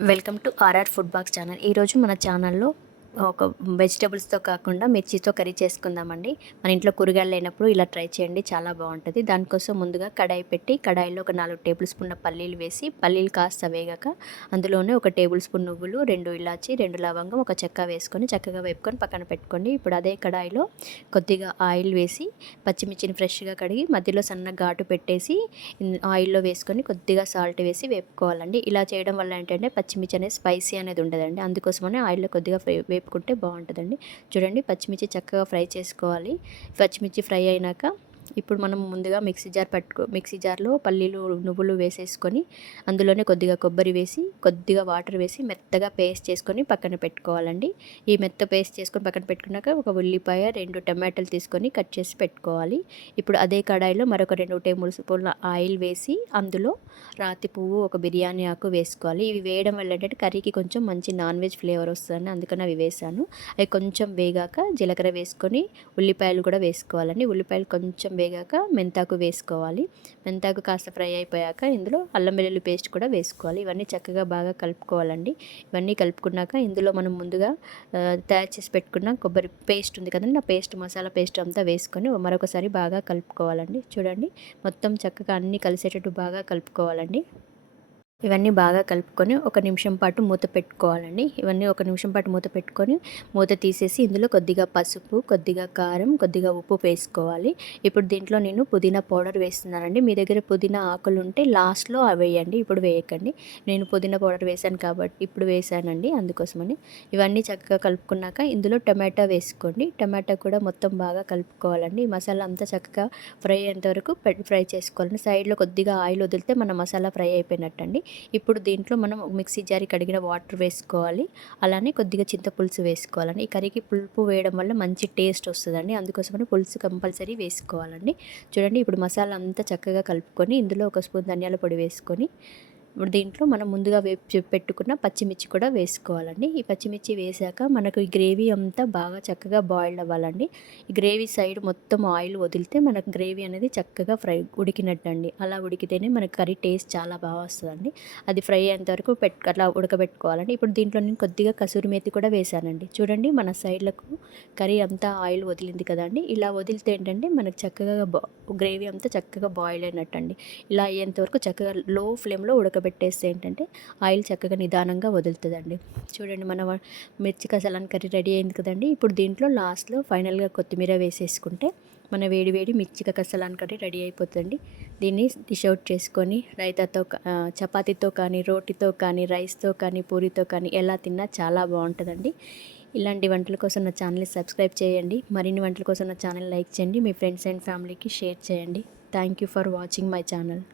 Welcome to RR food box channel. ఈరోజు మన ఛానల్లో ఒక వెజిటబుల్స్తో కాకుండా మిర్చితో కర్రీ చేసుకుందామండి. మన ఇంట్లో కూరగాయలు లేనప్పుడు ఇలా ట్రై చేయండి, చాలా బాగుంటుంది. దానికోసం ముందుగా కడాయి పెట్టి కడాయిలో ఒక 4 టేబుల్ స్పూన్ల పల్లీలు వేసి పల్లీలు కాస్త వేగాక అందులోనే 1 టేబుల్ స్పూన్ నువ్వులు, 2 ఇలాచి, 2 లవంగం, 1 చెక్క వేసుకొని చక్కగా వేపుకొని పక్కన పెట్టుకోండి. ఇప్పుడు అదే కడాయిలో కొద్దిగా ఆయిల్ వేసి పచ్చిమిర్చిని ఫ్రెష్గా కడిగి మధ్యలో సన్న ఘాటు పెట్టేసి ఆయిల్లో వేసుకొని కొద్దిగా సాల్ట్ వేసి వేపుకోవాలండి. ఇలా చేయడం వల్ల ఏంటంటే పచ్చిమిర్చి అనేది స్పైసీ అనేది ఉండదండి. అందుకోసమనే ఆయిల్లో కొద్దిగా వేపుకుంటే బాగుంటుందండి. చూడండి, పచ్చిమిర్చి చక్కగా ఫ్రై చేసుకోవాలి. పచ్చిమిర్చి ఫ్రై అయినాక ఇప్పుడు మనం ముందుగా మిక్సీ జార్లో పల్లీలు, నువ్వులు వేసేసుకొని అందులోనే కొద్దిగా కొబ్బరి వేసి కొద్దిగా వాటర్ వేసి మెత్తగా పేస్ట్ చేసుకొని పక్కన పెట్టుకోవాలండి. ఈ మెత్త పేస్ట్ చేసుకొని పక్కన పెట్టుకున్నాక ఒక ఉల్లిపాయ, 2 టమాటాలు తీసుకొని కట్ చేసి పెట్టుకోవాలి. ఇప్పుడు అదే కడాయిలో మరొక 2 టేబుల్ స్పూన్ల ఆయిల్ వేసి అందులో రాతి పువ్వు, ఒక బిర్యానీ ఆకు వేసుకోవాలి. ఇవి వేయడం వల్ల ఏంటంటే కర్రీకి కొంచెం మంచి నాన్ వెజ్ ఫ్లేవర్ వస్తుందని అందుకని అవి వేసాను. అవి కొంచెం వేగాక జీలకర్ర వేసుకొని ఉల్లిపాయలు కూడా వేసుకోవాలండి. ఉల్లిపాయలు కొంచెం వేగాక మెంతాకు వేసుకోవాలి. మెంతాకు కాస్త ఫ్రై అయిపోయాక ఇందులో అల్లం వెల్లుల్లి పేస్ట్ కూడా వేసుకోవాలి. ఇవన్నీ చక్కగా బాగా కలుపుకోవాలండి. ఇవన్నీ కలుపుకున్నాక ఇందులో మనం ముందుగా తయారు చేసి పెట్టుకున్న కొబ్బరి పేస్ట్ ఉంది కదండి, ఆ పేస్ట్, మసాలా పేస్ట్ అంతా వేసుకొని మరొకసారి బాగా కలుపుకోవాలండి. చూడండి, మొత్తం చక్కగా అన్నీ కలిసేటట్టు బాగా కలుపుకోవాలండి. ఇవన్నీ బాగా కలుపుకొని 1 నిమిషం పాటు మూత పెట్టుకోవాలండి. ఇవన్నీ 1 నిమిషం పాటు మూత పెట్టుకొని మూత తీసేసి ఇందులో కొద్దిగా పసుపు, కొద్దిగా కారం, కొద్దిగా ఉప్పు వేసుకోవాలి. ఇప్పుడు దీంట్లో నేను పుదీనా పౌడర్ వేస్తున్నానండి. మీ దగ్గర పుదీనా ఆకులు ఉంటే లాస్ట్లో అవి వేయండి, ఇప్పుడు వేయకండి. నేను పుదీనా పౌడర్ వేసాను కాబట్టి ఇప్పుడు వేసానండి, అందుకోసమని. ఇవన్నీ చక్కగా కలుపుకున్నాక ఇందులో టమాటా వేసుకోండి. టమాటా కూడా మొత్తం బాగా కలుపుకోవాలండి. ఈ మసాలా అంతా చక్కగా ఫ్రై అయ్యేంత వరకు ఫ్రై చేసుకోవాలండి. సైడ్లో కొద్దిగా ఆయిల్ వదిలితే మన మసాలా ఫ్రై అయిపోయినట్టండి. ఇప్పుడు దీంట్లో మనం మిక్సీ జారి కడిగిన వాటర్ వేసుకోవాలి. అలానే కొద్దిగా చింతపులుసు వేసుకోవాలండి. ఈ కర్రీకి పులుపు వేయడం వల్ల మంచి టేస్ట్ వస్తుందండి, అందుకోసమని పులుసు కంపల్సరీ వేసుకోవాలండి. చూడండి, ఇప్పుడు మసాలా అంతా చక్కగా కలుపుకొని ఇందులో 1 స్పూన్ ధనియాల పొడి వేసుకొని ఇప్పుడు దీంట్లో మనం ముందుగా పెట్టుకున్న పచ్చిమిర్చి కూడా వేసుకోవాలండి. ఈ పచ్చిమిర్చి వేసాక మనకు ఈ గ్రేవీ అంతా బాగా చక్కగా బాయిల్డ్ అవ్వాలండి. ఈ గ్రేవీ సైడ్ మొత్తం ఆయిల్ వదిలితే మనకు గ్రేవీ అనేది చక్కగా ఉడికినట్టు అండి. అలా ఉడికితేనే మనకు కర్రీ టేస్ట్ చాలా బాగా వస్తుందండి. అది ఫ్రై అయ్యేంత వరకు అట్లా ఉడకబెట్టుకోవాలండి. ఇప్పుడు దీంట్లో నేను కొద్దిగా కసూరి మేతి కూడా వేసానండి. చూడండి, మన సైడ్లకు కర్రీ అంతా ఆయిల్ వదిలింది కదండి. ఇలా వదిలితే ఏంటంటే మనకు చక్కగా గ్రేవీ అంతా చక్కగా బాయిల్ అయినట్టు అండి. ఇలా అయ్యేంత వరకు చక్కగా లో ఫ్లేమ్లో ఉడకబెట్టేస్తే ఏంటంటే ఆయిల్ చక్కగా నిదానంగా వదులుతుందండి. చూడండి, మన మిర్చి కసాలాన్ కర్రీ రెడీ అయింది కదండి. ఇప్పుడు దీంట్లో లాస్ట్లో ఫైనల్గా కొత్తిమీర వేసేసుకుంటే మన వేడి మిర్చి కసాలాన్ కర్రీ రెడీ అయిపోతుంది. దీన్ని డిష్ అవుట్ చేసుకొని రైతాతో, చపాతీతో కానీ, రోటీతో కానీ, రైస్తో కానీ, పూరితో కానీ ఎలా తిన్నా చాలా బాగుంటుందండి. ఇలాంటి వంటల కోసం నా ఛానల్ని సబ్స్క్రైబ్ చేయండి. మరిన్ని వంటల కోసం నా ఛానల్ లైక్ చేయండి. మీ ఫ్రెండ్స్ అండ్ ఫ్యామిలీకి షేర్ చేయండి. Thank you for watching my channel.